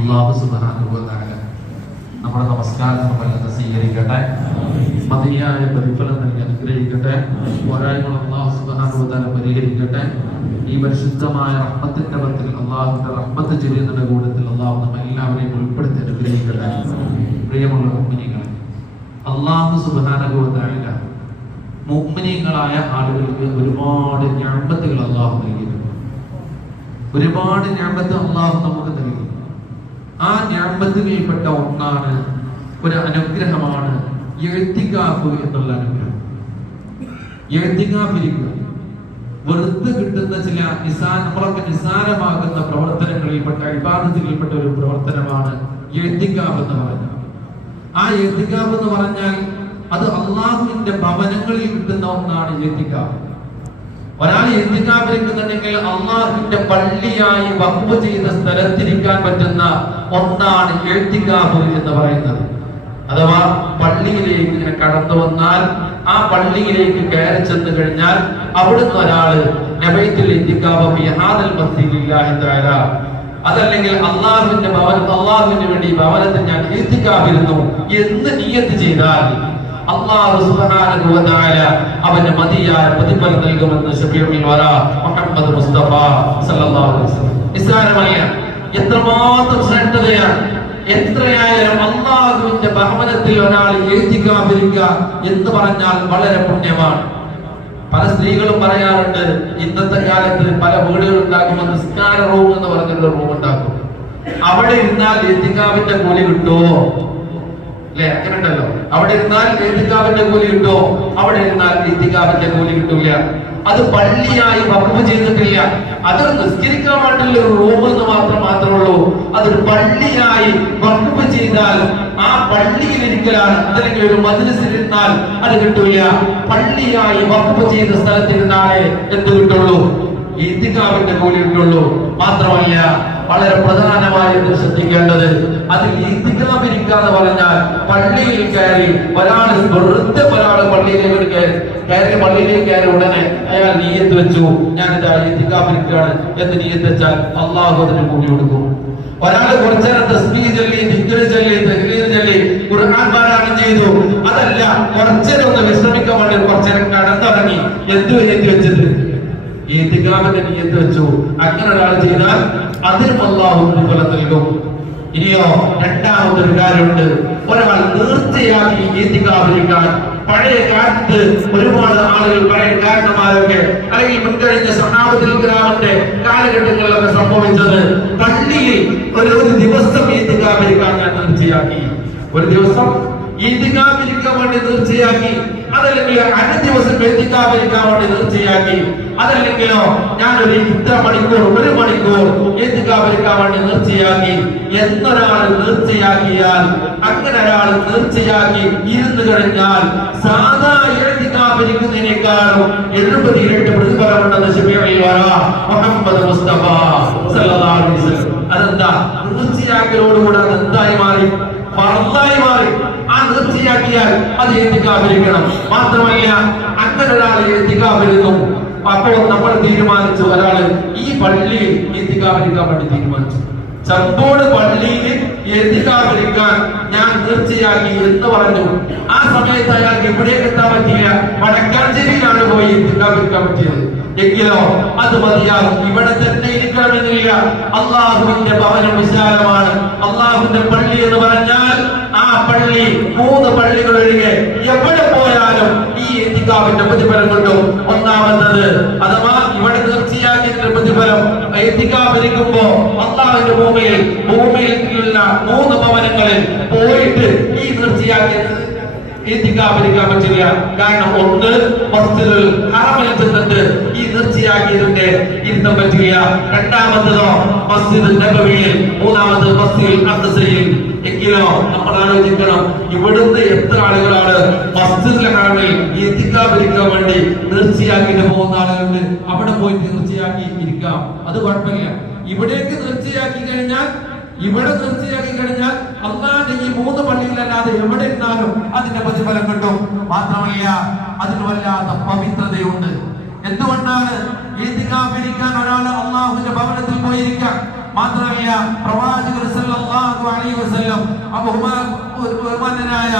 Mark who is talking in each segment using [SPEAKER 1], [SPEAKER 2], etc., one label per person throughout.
[SPEAKER 1] അള്ളാഹു സുബാനുഭവത്തായ നമ്മുടെ നമസ്കാരം നമ്മളെന്ന് സ്വീകരിക്കട്ടെ. മതിയായ പ്രതിഫലം നൽകി അനുഗ്രഹിക്കട്ടെ. സുബാനുഭവത്താല പരിഹരിക്കട്ടെ. ഈ പരിശുദ്ധമായ റഹ്മത്തിന്റെ പത്തിൽ അള്ളാഹുന്റെ റഹ്മത്ത് ചെയ്യുന്നതിന്റെ കൂട്ടത്തിൽ അള്ളാഹു നമ്മെ എല്ലാവരെയും ഉൾപ്പെടുത്തി അനുഗ്രഹിക്കട്ടെ. പ്രിയമുള്ള മുഗ്മിനികളെ അള്ളാഹു സുബാനുഭവത്തായ മുഗ്മിനികളായ ആളുകൾക്ക് ഒരുപാട് ഞാമ്പത്തുകൾ അള്ളാഹു നൽകിയിട്ടുണ്ട്. ഒരുപാട് ഞാമ്പത്ത് അള്ളാഹു നമുക്ക് നൽകി. ആ ഞാമ്പത്തുകൾപ്പെട്ട ഒന്നാണ് ഒരു അനുഗ്രഹമാണ് എഴുത്തിക്കാപ്പ് എന്നുള്ള അനുഗ്രഹം. എഴുത്തിക്കാപ്പിരിക്കുക വെറുതെ കിട്ടുന്ന ചില നിസാര നമ്മളൊക്കെ നിസാരമാകുന്ന പ്രവർത്തനങ്ങളിൽപ്പെട്ട വിവാദത്തിൽപ്പെട്ട ഒരു പ്രവർത്തനമാണ് എഴുത്തിക്കാപ്പ് എന്ന് പറഞ്ഞാൽ. ആ എഴുത്തിക്കാപ്പ് എന്ന് പറഞ്ഞാൽ അത് അള്ളാഹുവിന്റെ ഭവനങ്ങളിൽ കിട്ടുന്ന ഒന്നാണ് എഴുത്തിക്കാഫ് ഒരാൾ എന്തിനാഗ്രഹിക്കുന്നുണ്ടെങ്കിൽ അള്ളാഹുവിന്റെ പള്ളിയായി വഖഫ് ചെയ്ത സ്ഥലത്തിരിക്കാൻ പറ്റുന്ന ഒന്നാണ് എഴുത്തിക്കാഫ് എന്ന് പറയുന്നത്. അഥവാ പള്ളിയിലേക്ക് ഇങ്ങനെ കടന്നു വന്നാൽ ആ പള്ളിയിലേക്ക് കയറി ചെന്ന് കഴിഞ്ഞാൽ അവിടുന്ന് ഒരാൾ നബൈത്തിൽ അതല്ലെങ്കിൽ അള്ളാഹുവിന്റെ ഭവൻ അള്ളാഹുവിന് വേണ്ടി ഭവനത്തിൽ ഞാൻ ഇത്തിക്കാഫിരുന്നു എന്ന് നിയത്ത് ചെയ്താൽ അള്ളാഹു സുബ്ഹാനഹു വ തആല അവന് മതിയായ പ്രതിഫലം നൽകുമെന്ന് ഷഫീഉൽ വറ മുഹമ്മദ് മുസ്തഫ സല്ലല്ലാഹു അലൈഹി വസല്ലം. നിസ്സാരമല്ല എത്രമാത്രം ശ്രദ്ധയാണ് എത്രയായാലും അള്ളാഹുവിന്റെ ബഹുമനത്തിൽ ഒരാൾ എഴുതിക്കാതിരിക്കുക എന്ന് പറഞ്ഞാൽ വളരെ പുണ്യമാണ്. പല സ്ത്രീകളും പറയാറുണ്ട് ഇന്നത്തെ കാലത്ത് പല വീടുകൾ ഉണ്ടാക്കുമ്പോൾ നിസ്കാര റൂം എന്ന് പറഞ്ഞൊരു റൂം ഉണ്ടാക്കും. അവിടെ ഇരുന്നാൽ എത്തിക്കാവിന്റെ കൂലി കിട്ടുമോ? അല്ലെ? അങ്ങനെ ഉണ്ടല്ലോ അവിടെ ഇരുന്നാൽ എഴുതിക്കാവിന്റെ കൂലി കിട്ടുമോ? അവിടെ ഇരുന്നാൽ എഴുതിക്കാവിന്റെ കൂലി കിട്ടൂല. അത് പള്ളിയായി വകുപ്പ് ചെയ്തിട്ടില്ല. അത് നിസ്കരിക്കാൻ വേണ്ടിയുള്ള ഒരു റൂം എന്ന് മാത്രം മാത്രമേ ഉള്ളൂ അതൊരു പള്ളിയായി വകുപ്പ് ചെയ്താൽ ആ പള്ളിയിൽ ഇരിക്കലാണ്. അല്ലെങ്കിൽ ഒരു മദ്രസിൽ ഇരുന്നാൽ അത് കിട്ടൂല. പള്ളിയായി വകുപ്പ് ചെയ്ത സ്ഥലത്തിരുന്നാലേ എന്ത് കിട്ടുള്ളൂ? ഇത്തിക്കാവിന്റെ കൂലി കിട്ടുള്ളൂ. മാത്രമല്ല വളരെ പ്രധാനമായിരുന്നു ശ്രദ്ധിക്കേണ്ടത് അതിൽ ഇത്തിക്കാവിരിക്കാന്ന് പറഞ്ഞാൽ പള്ളിയിൽ കയറി ഒരാൾ വെറുതെ ഒരാൾ പള്ളിയിലേക്ക് കയറി കയറി പള്ളിയിലേക്ക് കയറി ഉടനെ അയാൾ നീയത്ത് വെച്ചു ഞാൻ ഇതാ ഇത്തിക്കാവിരിക്കുകയാണ് എന്ന് നീയത്ത് വെച്ചാൽ അള്ളാഹു അതിന് കൂടി കൊടുക്കും. ഒരാൾ കുറച്ചേരം തസ്ബീഹ് ചൊല്ലി ദിക്ർ ഖുർആൻ പാരായണം ചെയ്തു. അതല്ല കുറച്ചേരം ഒന്ന് വിശ്രമിക്കാൻ വേണ്ടി കുറച്ചേരം കടന്നിറങ്ങി. എന്തു എഴുതി വെച്ചത്? ഈത്തിക്കാവിന്റെ നീയത്ത് വെച്ചു. അങ്ങനെ ഒരാൾ ചെയ്താൽ അതിനും അള്ളാഹു പ്രതിഫലം നൽകും. ഇനിയോ രണ്ടാമതൊരു കാര്യമുണ്ട്. ഒരാൾ നേർച്ചയാക്കി ഈത്തിക്കാവിരിക്കാൻ പഴയ കാലത്ത് ഒരുപാട് ആളുകൾ പഴയ കാരണന്മാരൊക്കെ അല്ലെങ്കിൽ മുൻകഴിഞ്ഞ സഹാബത്തിൽ ഗ്രാമന്റെ കാലഘട്ടങ്ങളിലൊക്കെ സംഭവിച്ചത് പള്ളിയിൽ ഒരു ഒരു ദിവസം ഈത്തിക്കാവിരിക്കാൻ ഞാൻ നേർച്ചയാക്കി ഒരു ദിവസം ഈത്തിക്കാവിരിക്കാൻ വേണ്ടി തീർച്ചയാക്കി അതല്ലെങ്കിൽ അര ദിവസം എത്തിക്കാവിരിക്കാൻ വേണ്ടി തീർച്ചയാക്കി അതല്ലെങ്കിലോ ഞാനൊരു ഇത്ര മണിക്കൂർ ഒരു മണിക്കൂർ എത്തിക്കാതിരിക്കാൻ വേണ്ടി തീർച്ചയാക്കി എന്നൊരാൾ തീർച്ചയാക്കിയാൽ അങ്ങനെ ഒരാൾ തീർച്ചയാക്കി ഇരുന്നു കഴിഞ്ഞാൽ സാധാ എഴുതിക്കാതിരിക്കുന്നതിനേക്കാളും എഴുപത്തി എട്ട് പ്രതിഫലമുണ്ടെന്ന് ശിവയുള്ള മുഹമ്മദ് മുസ്തഫ സല്ലല്ലാഹു അലൈഹി വസല്ലം. അതെന്താ? മാറി? പറന്നായി മാറി. തീർച്ചയാക്കിയാൽ അത് എത്തിക്കാതിരിക്കണം മാത്രമല്ല അങ്ങനെ ഒരാൾ എത്തിക്കാതിരുന്നു അപ്പോൾ നമ്മൾ തീരുമാനിച്ചു ഒരാൾ ഈ പള്ളിയിൽ എത്തിക്കാതിരിക്കാൻ വേണ്ടി തീരുമാനിച്ചു. ചമ്പോട് പള്ളിയിൽ എത്തിക്കാതിരിക്കാൻ ഞാൻ തീർച്ചയാക്കി എന്ന് പറഞ്ഞു. ആ സമയത്ത് അയാൾക്ക് ഇവിടേക്ക് എത്താൻ പറ്റിയില്ല. വടക്കാഞ്ചേരിയിലാണ് പോയി എത്തിക്കാതിരിക്കാൻ പറ്റിയത്. എങ്കിലോ അത് മതിയാകും. ഇവിടെ തന്നെ ഇരിക്കണമെന്നില്ല. അള്ളാഹുവിന്റെ ഭവനം വിശാലമാണ്. അള്ളാഹുവിന്റെ പള്ളി എന്ന് പറഞ്ഞാൽ ആ പള്ളി മൂന്ന് പള്ളികൾ ഒഴികെ എവിടെ പോയാലും ഈ എത്തിക്കാവിന്റെ പ്രതിഫലം കിട്ടും. ഒന്നാമത്തത് അഥവാ ഇവിടെ തീർച്ചയാക്കിയ പ്രതിഫലം എത്തിക്കാതിരിക്കുമ്പോ അള്ളാഹുവിന്റെ ഭൂമിയിൽ ഭൂമിയിലുള്ള മൂന്ന് ഭവനങ്ങളിൽ പോയിട്ട് ഈ തീർച്ചയാക്കിയത് എത്തിക്കാതിരിക്കാൻ പറ്റില്ല. കാരണം ഒന്ന് മസ്ജിദിൽ ഹറമിൽ ചെന്നിട്ട് ഈ തീർച്ചയാക്കിയതിന്റെ ഇരുത്തം പറ്റില്ല. രണ്ടാമത്തതോ മസ്ജിദ് നബവിയിൽ മൂന്നാമത് മസ്ജിദ് അഖ്സയിൽ എങ്കിലോ നമ്മൾ ആലോചിക്കണം ഇവിടുന്ന് എത്ര ആളുകളാണ് മസ്ജിദുൽ ഹറമിൽ എത്തിക്കാതിരിക്കാൻ വേണ്ടി തീർച്ചയാക്കിയിട്ട് പോകുന്ന ആളുകളുണ്ട്. അവിടെ പോയി തീർച്ചയാക്കി ഇരിക്കാം. അത് കുഴപ്പമില്ല. ഇവിടേക്ക് തീർച്ചയാക്കി കഴിഞ്ഞാൽ ഇവിടെ തീർച്ചയാക്കി കഴിഞ്ഞാൽ അള്ളാന്റെ ഈ മൂന്ന് പള്ളിയിലല്ലാതെ എവിടെ ഇരുന്നാലും അതിന്റെ പ്രതിഫലം കിട്ടും. മാത്രമല്ല അതിന് വല്ലാത്ത പവിത്രതയുണ്ട്. എന്തുകൊണ്ടാണ് ഈത്തിക്കാഫിരിക്കാൻ ഒരാൾ അള്ളാഹുവിന്റെ ഭവനത്തിൽ പോയിരിക്കാം മാത്രമല്ല പ്രവാചകർ സല്ലല്ലാഹു അലൈഹി വസല്ലം ബഹുമാനനായ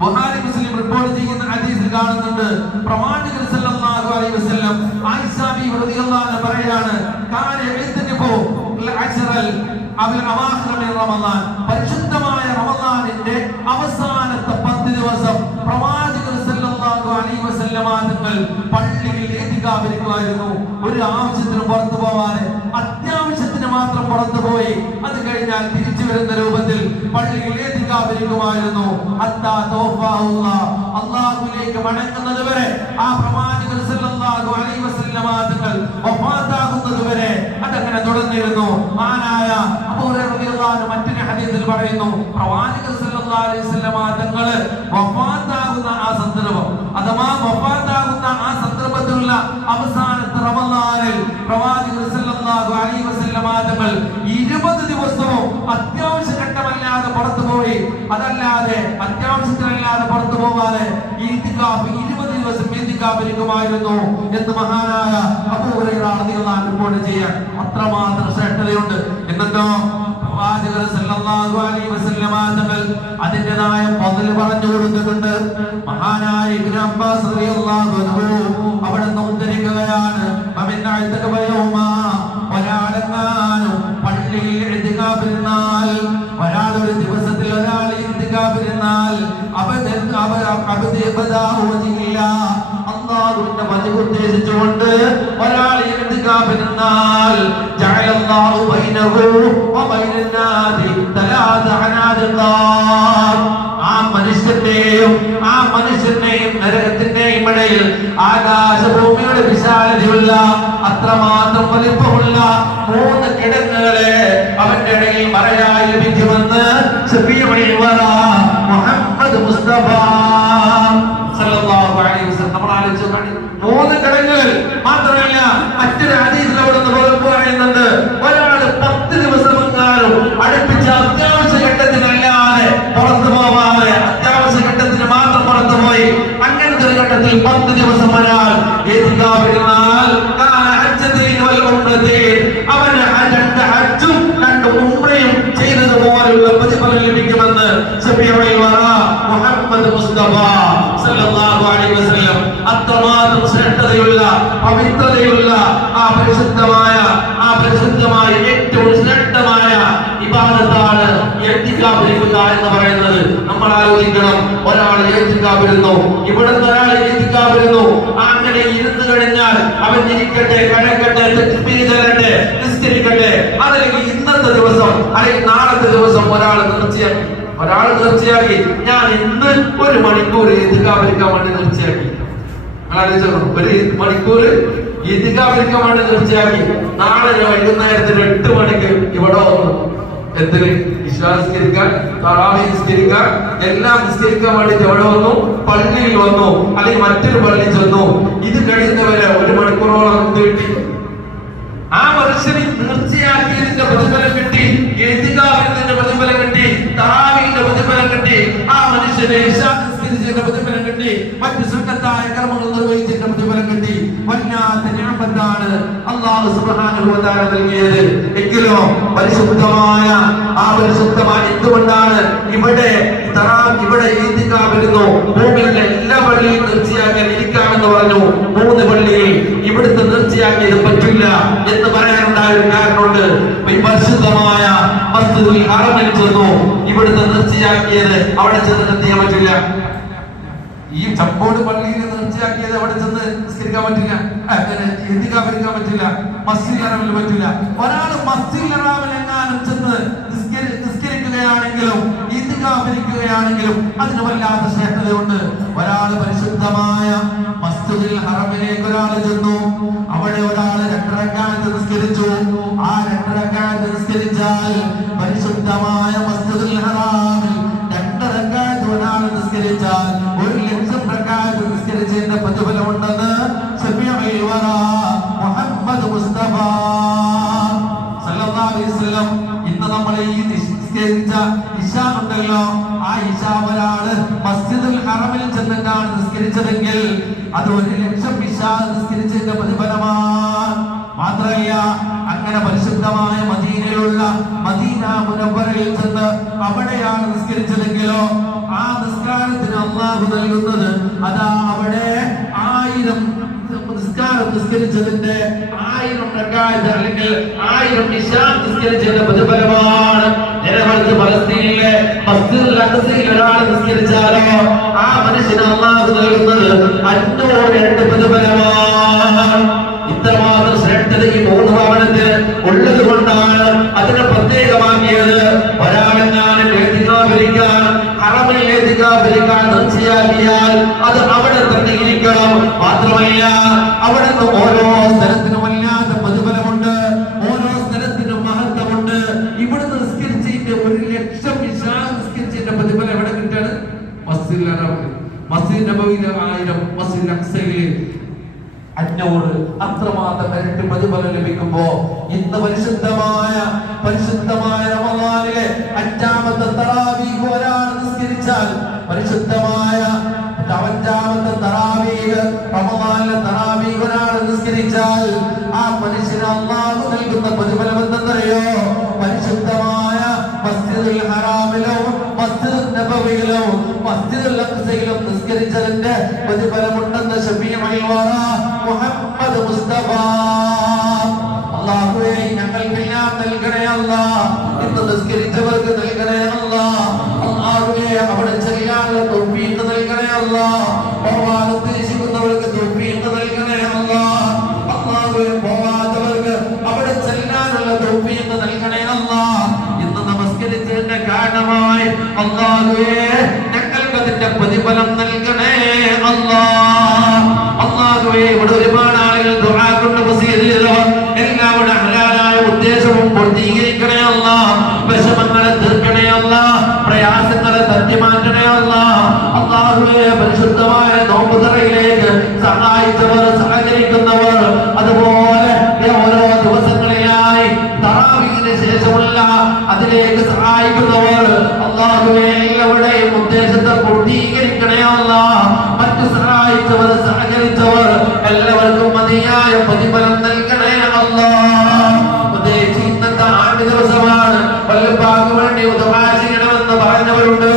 [SPEAKER 1] ബുഹാരി മുസ്ലിം റിപ്പോർട്ട് ചെയ്യുന്ന ഹദീസിൽ കാണുന്നുണ്ട് പ്രവാചകൻ സല്ലല്ലാഹു അലൈഹി വസല്ലം ആയിഷ ബി റളിയല്ലാഹു അൻഹ പറയാണ് കാന യഅ്തനിഫു അൽഅശ്റൽ അവൽ അവാഖിർ മിൻ റമളാൻ പരിശുദ്ധമായ റമളാനിന്റെ അവസാനത്തെ 10 ദിവസം പ്രവാചകൻ സല്ലല്ലാഹു അലൈഹി വസല്ലം തങ്ങൾ പള്ളിയിൽ ഏതികാവിരിക്കുമായിരുന്നു ഒരു ആവശ്യത്തിന് പുറത്തു പോവാതെ അത്യാവശ്യത്തിന് മാത്രം പുറത്തു പോയി. അത് കഴിഞ്ഞാൽ തിരിച്ചു വരുന്ന രൂപത്തിൽ പള്ളിയിൽ ഏതികാവിരിക്കുമായിരുന്നു അള്ളാഹുലേക്ക് മടങ്ങുന്നത് വരെ ആ വഫാത്താകുന്നത് വരെ അതങ്ങനെ തുടർന്നിരുന്നു. ആനായ ഹുറൈറ മറ്റൊരു ഹദീസിൽ പറയുന്നു വസല്ലം തങ്ങൾ വഫാത്താകുന്ന ആ സന്ദർഭം. അഥവാ വഫാത്താകുന്ന ആ സന്ദർഭത്തിലുള്ള അവസാനത്തെ റമദാനിൽ പ്രവാചകൻ സല്ലല്ലാഹു അലൈഹി വസല്ലം തങ്ങൾ 20 ദിവസവും അത്യാവശ്യ ഘട്ടമല്ലാതെ പുറത്തു പോയി. അതല്ലാതെ അത്യാവശ്യത്തിനല്ലാതെ പുറത്തു പോവാതെ ഈത്തിക്കാഫ് 20 ദിവസം ഈത്തിക്കാഫ് ഇരിക്കുമായിരുന്നു എന്ന് മഹാനായ അബൂ ഹുറൈറ റളിയല്ലാഹു അൻഹു റിപ്പോർട്ട് ചെയ്യാൻ അത്രമാത്രം ശ്രേഷ്ഠതയുണ്ട്. എന്നിട്ടോ തങ്ങൾ അതിന്റെതായ പതിൽ പറഞ്ഞു കൊടുത്തിട്ടുണ്ട്. മഹാനായ ഇബ്നു അബ്ബാസ് റളിയല്ലാഹു അൻഹു അവിടെ നിന്ന് ഉദ്ധരിക്കുകയാണ് ഒരാളെങ്ങാനും പള്ളിയിൽ എഴുതുകാതിരുന്നാൽ ഒരാൾ ഒരു ദിവസത്തിൽ ഒരാൾ എഴുതുകാതിരുന്നാൽ അള്ളാഹുവിന്റെ മതി ഉദ്ദേശിച്ചുകൊണ്ട് ഒരാൾ എഴുതുകാതിരുന്നാൽ ജഅലല്ലാഹു ബൈനഹു വബൈനന്നാദി ഇടയിൽ ആകാശഭൂമിയുടെ വിശാലതയുള്ള അത്രമാത്രം വലിപ്പമുള്ള മൂന്ന് കിടങ്ങുകളെ അവന്റെ ഇടയിൽ മറയായി ലഭിക്കുമെന്ന് വറ മുഹമ്മദ് എത്തിക്കാതിരുന്നു ഇവിടുന്ന് ഒരാൾ വരുന്നു അങ്ങനെ ഇരുന്ന് കഴിഞ്ഞാൽ അവൻ ഇരിക്കട്ടെ തക്ബീർ ചൊല്ലട്ടെ നിസ്കരിക്കട്ടെ. അതല്ലെങ്കിൽ ഇന്നത്തെ ദിവസം അല്ലെങ്കിൽ നാളത്തെ ദിവസം ഒരാൾ തീർച്ചയാക്കി. ഒരാൾ തീർച്ചയാക്കി. ഞാൻ ഇന്ന് ഒരു മണിക്കൂർ എത്തിക്കാതിരിക്കാൻ വേണ്ടി തീർച്ചയാക്കി. ഒരു മണിക്കൂർ ഇതികാവിരിക്കാൻ വേണ്ടി തീർച്ചയാക്കി. നാളെ വൈകുന്നേരത്തിന് എട്ട് മണിക്ക് ഇവിടെ എന്തിന്? വിശ്വാസികരിക്കാൻ തറാവി നിസ്കരിക്കാൻ എല്ലാം നിസ്കരിക്കാൻ വേണ്ടിട്ട് എവിടെ വന്നു? പള്ളിയിൽ വന്നു. അല്ലെങ്കിൽ മറ്റൊരു പള്ളി ചെന്നു. ഇത് കഴിയുന്നവരെ ഒരു മണിക്കൂറോളം എന്ത് കിട്ടി ആ മനുഷ്യന് തീർച്ചയാക്കിയതിന്റെ പ്രതിഫലം കിട്ടി. എഴുതികാവിന്റെ പ്രതിഫലം കിട്ടി. തറാവിന്റെ പ്രതിഫലം കിട്ടി. ആ മനുഷ്യന് നിസ്കരിച്ചതിന്റെ പ്രതിഫലം കിട്ടി. മറ്റ് സുന്നത്തായ കർമ്മങ്ങൾ നിർവഹിച്ചതിന്റെ പ്രതിഫലം കിട്ടി. വല്ലാത്ത ഞാമ്പത്താണ്. അള്ളാഹു സുബ്ഹാനഹു തആല നൽകിയത്. എങ്കിലും പരിശുദ്ധമായ ആ പരിശുദ്ധമായ എന്തുകൊണ്ടാണ് ഇവിടെ ഇവിടെ ഈത്തിക്കാ വരുന്നു? ഭൂമിയിലെ എല്ലാ പള്ളിയും തീർച്ചയാക്കാൻ ഇരിക്കാമെന്ന് പറഞ്ഞു. മൂന്ന് പള്ളിയിൽ ഇവിടുത്തെ തീർച്ചയാക്കിയത് പറ്റില്ല എന്ന് പറയാനുണ്ടായ ഒരു കാരണമുണ്ട്. പരിശുദ്ധമായ വസ്തുവിൽ ഹറമിൽ ചെന്നു ഇവിടുത്തെ തീർച്ചയാക്കിയത് അവിടെ ചെന്ന് നിർത്തിയാൻ പറ്റില്ല ഈ ചമ്പോട് പള്ളിയിൽ നിർച്ചയാക്കിയത് അവിടെ ചെന്ന് നിസ്കരിക്കാൻ പറ്റില്ല. എന്തിക്കാൻ പറ്റിക്കാൻ പറ്റില്ല? മസ്ജിദ് അറാമിൽ പറ്റില്ല. ഒരാൾ മസ്ജിദ് അറാമിൽ എങ്ങാനും ചെന്ന് നിസ്കരി നിസ്കരിക്കുകയാണെങ്കിലും ഈദ്ഗാഹിരിക്കുകയാണെങ്കിലും അതിന് വല്ലാത്ത ശ്രേഷ്ഠതയുണ്ട് ഒരാൾ പരിശുദ്ധമായ മസ്ജിദിൽ ഹറമിലേക്ക് ഒരാൾ ചെന്നു. അവിടെ ഒരാൾ രണ്ടരക്കാലത്ത് നിസ്കരിച്ചു. ആ രണ്ടരക്കാലത്ത് നിസ്കരിച്ചാൽ പരിശുദ്ധമായ മസ്ജിദിൽ ഹറാമിൽ രണ്ടരക്കാലത്ത് ഒരാൾ നിസ്കരിച്ചാൽ ചെയ്തതിന്റെ പ്രതിഫലമുണ്ടെന്ന് മുഹമ്മദ് മുസ്തഫ. ഇന്ന് നമ്മൾ ഈ നിസ്കരിച്ച ഇഷ ഉണ്ടല്ലോ. ആ ഇഷാവരാണ് മസ്ജിദുൽ ഹറമിൽ ചെന്നിട്ടാണ് നിസ്കരിച്ചതെങ്കിൽ അത് ഒരു ലക്ഷം ഇഷാ നിസ്കരിച്ചതിന്റെ പ്രതിഫലമാണ്. മാത്രമല്ല അങ്ങനെ പരിശുദ്ധമായ മദീനയിലുള്ള മദീന മുനവറയിൽ ചെന്ന് അവിടെയാണ് നിസ്കരിച്ചതെങ്കിലോ ആ നിസ്കാരത്തിന് അള്ളാഹു നൽകുന്നത് അതാ അവിടെ ആയിരം നിസ്കാരം നിസ്കരിച്ചതിന്റെ ആയിരം അല്ലെങ്കിൽ ആയിരം നിശാ നിസ്കരിച്ചതിന്റെ പ്രതിഫലമാണ് നിരവധി പലസ്തീനിലെ ഒരാൾ നിസ്കരിച്ചാലോ ആ മനുഷ്യന് അള്ളാഹു നൽകുന്നത് അഞ്ഞൂറ് രണ്ട് പ്രതിഫലമാണ് ഇത്രമാത്രം ശ്രേഷ്ഠത ഈ മൂന്ന് ഭവനത്തിന് ഉള്ളത് കൊണ്ടാണ് അതിനെ പ്രത്യേകമാക്കിയത് ഒരാളെങ്ങാനും എഴുതികാവലിക്കാൻ അറബിൽ എഴുതികാവലിക്കാൻ തീർച്ചയാക്കിയാൽ അത് അവിടെ തന്നെ ഇരിക്കണം മാത്രമല്ല അവിടെ നിന്ന് ഓരോ സ്ഥലത്തിനും അല്ലാത്ത പ്രതിഫലമുണ്ട് ഓരോ സ്ഥലത്തിനും മഹത്വമുണ്ട് ഇവിടുന്ന് നിസ്കരിച്ചതിന്റെ ഒരു ലക്ഷം ഇശാ നിസ്കരിച്ചതിന്റെ പ്രതിഫലം എവിടെ കിട്ടാണ് മസ്ജിദ് മസ്ജിദ് നബവിയിലെ ആയിരം മസ്ജിദ് അക്സയിലെ അഞ്ഞൂറ് അത്രമാത്രം ഇരട്ടി പ്രതിഫലം ലഭിക്കുമ്പോ ഇന്ന് പരിശുദ്ധമായ പരിശുദ്ധമായ റമദാനിലെ അഞ്ചാമത്തെ തറാവീഹ് ഒരാൾ നിസ്കരിച്ചാൽ പരിശുദ്ധമായ അഞ്ചാമത്തെ തറാവീഹ് മസ്ജിദുൽ അഖ്സയിലും നിസ്കരിച്ചതിന്റെ പ്രതിഫലമുണ്ടെന്ന് വറ മുഹമ്മദ് മുസ്തഫ. അല്ലാഹുവേ ഞങ്ങൾക്കെല്ലാം നൽകണേ അല്ല. ഇന്ന് നിസ്കരിച്ചവർക്ക് നൽകണേ അല്ല. അല്ലാഹുവേ അവിടെ ചെല്ലാനുള്ള തൗഫീഖ് നൽകണേ അല്ല. പോവാൻ കാരണമായി അല്ലാഹുവേ ഞങ്ങൾക്ക് അതിന്റെ പ്രതിഫലം നൽകണേ അള്ളാ അല്ലാഹുവേ ഇവിടെ ഒരുപാട് ആളുകൾ ദുആ കൊണ്ട് വസീയത്ത് ചെയ്തവർ എല്ലാവരുടെ ഹലാലായ ഉദ്ദേശവും പൂർത്തീകരിക്കണേ അള്ളാ വിഷമങ്ങളെ തീർക്കണേ അള്ളാ പ്രയാസങ്ങളെ തട്ടി മാറ്റണേ അള്ളാ അല്ലാഹുവേ പരിശുദ്ധമായ നോമ്പുതറയിലേക്ക് സഹായിച്ചവർ അള്ളാഹുവേ എല്ലാവരുടെയും ഉദ്ദേശത്തെ പൂർത്തീകരിക്കണേ അല്ല. മറ്റു സഹായിച്ചവർ സഹകരിച്ചവർ എല്ലാവർക്കും മതിയായ പ്രതിഫലം നൽകണേ അല്ല. പ്രത്യേകിച്ച് ഇന്നത്തെ ആണ്ട് ദിവസമാണ്. വല്ലപ്പാക്ക് വേണ്ടി ഉദവാ പറഞ്ഞവരുണ്ട്.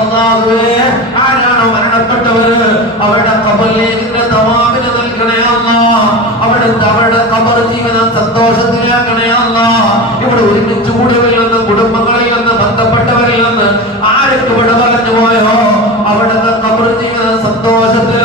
[SPEAKER 1] അള്ളാഹുവേ ആരാണോ മരണപ്പെട്ടവര് അവരുടെ കബറിലേക്ക് തമാമിന് നൽകണേ അല്ല. അവിടുത്തെ അവരുടെ കബർ ജീവിതം സന്തോഷത്തിലാക്കണേ അല്ല. ഇവിടെ ഒരുമിച്ച് കൂടിയവരിൽ നിന്ന് കുടുംബങ്ങളിൽ നിന്ന് ബന്ധപ്പെട്ടവരിൽ നിന്ന് ആരൊക്കെ ഇവിടെ പറഞ്ഞു പോയോ? അവിടുത്തെ കബർ ജീവിതം സന്തോഷത്തിലും